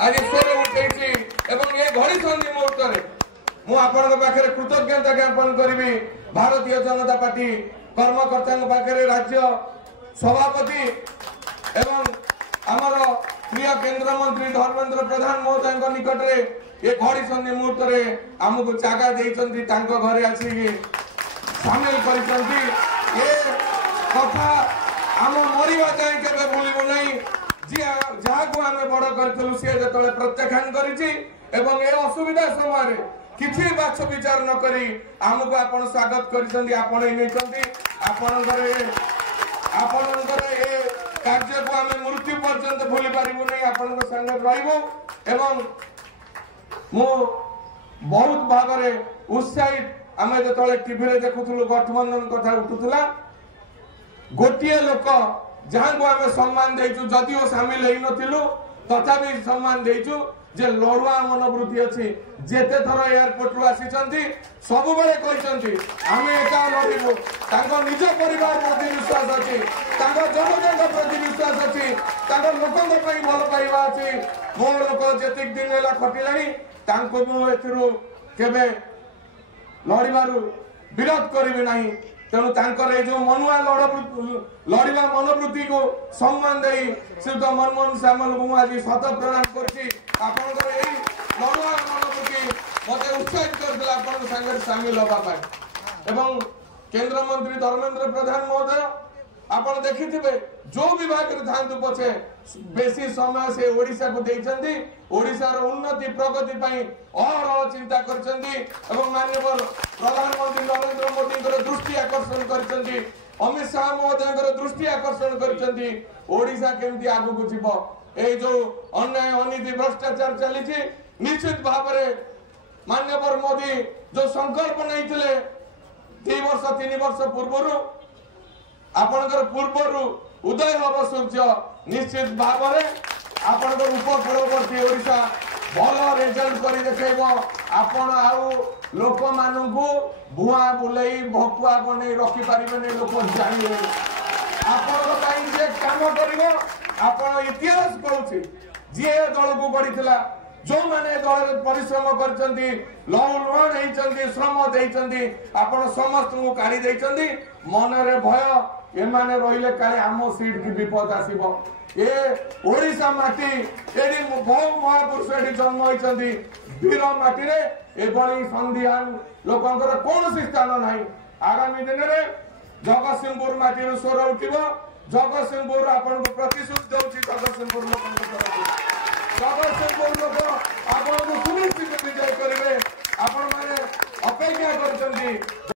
आज स्वर उठे एवं ये घड़ी संधि मुहूर्त मु आपण पाखे कृतज्ञता ज्ञापन करी भारतीय जनता पार्टी कर्मकर्ता पाखे राज्य सभापति एवं आमर प्रिय केंद्र मंत्री धर्मेंद्र प्रधान महोदय निकट में ये घड़ी संधि मुहूर्त में आमको जगह देइछंती तांको घरे आसी सामिल करिसंती ये कथा आम मरिवा जाए केबे भूलिबो नहीं जहाँ को आम बड़ करूँ सी जो प्रत्याख्यान करी एवं ए असुविधा समय किसी बाछ विचार न करी आमको आपण स्वागत करिसंती आपण आपणकर ए कार्य को आम मृत्यु पर्यंत भूली पारिबु नहीं आपण संगे रहिबो एवं मु बहुत भाग में उत्साहित आम जो टीवी देखुलु गठबंधन कथा उठुला गोटे लोक जहाँ को आम सम्मान देचु जदिओ सामिल हो नथिलु तथापि सम्मान देचु जे लड़ुआ मनोवृत्ति अच्छी जेते थर एयरपोर्ट रु आसी सब बेले कहते आम एका लड़ू निज परिवार प्रति विश्वास अच्छी जनता प्रति विश्वास अच्छी लोकों भल पाइबा अच्छी मो लोक जेतिक दिन है खटिला केबे लड़ारू विरोध करी ना तेणु जो मनुआ लड़वा मनोवृत्ति को सम्मान दे श्रीयुत मनमोहन सामल को आज शत प्रणाम कर लड़ुआ मनोवृत्ति मत उत्साहित कर सामिल होगा एवं केंद्र मंत्री धर्मेंद्र प्रधान महोदय आपण देखिथिबे जो विभाग रे थांतु पछे बेसी समय से ओडिसा को देइछंती ओडिसा रो उन्नति प्रगति पई और चिंता करछंती एवं माननीय प्रधानमंत्री नरेंद्र मोदी को दृष्टि आकर्षण करछंती अमित शाह महोदय को दृष्टि आकर्षण करछंती ओडिसा केमती आगु को जीवो ए जो अन्याय अनीति भ्रष्टाचार चली निश्चित भाव में माननीय मोदी जो संकल्प नहीं 3 वर्ष पूर्व आपणकर पूर्व उदय हम सूर्य निश्चित भाव में आपणकर उपकूलवर्ती ओडिशा भल रिजल्ट कर देखेब आपण आउ लोक मानू भुआ बुले भकुआ बन रखिपारे लोक जानवे आपण काम कर इतिहास कहूँ जी दल को बढ़ी जो माने दल परिश्रम करचंती लौलवान होइचंती श्रम देइचंती आपण समस्त को काढ़ी देइचंती मनरे भय एमाने रहिले काले आम सीट की विपद आसीबो ए ओडिशा माटी एडी बहु महापुरुष एडी जन्म होइचंती वीर माटी रे एभली संधिहान लोकंकर कोनोसी स्थान नाही आगामी दिन रे जगतसिंहपुर माटी रो स्वर उठिबो जगतसिंहपुर आपण को प्रतिशुद्ध दउची जगतसिंहपुर लोकंकर जगतसिंहपुर लोक आपको सुनिश्चित विजय करेंगे आपण माने अपेक्षा करछंती।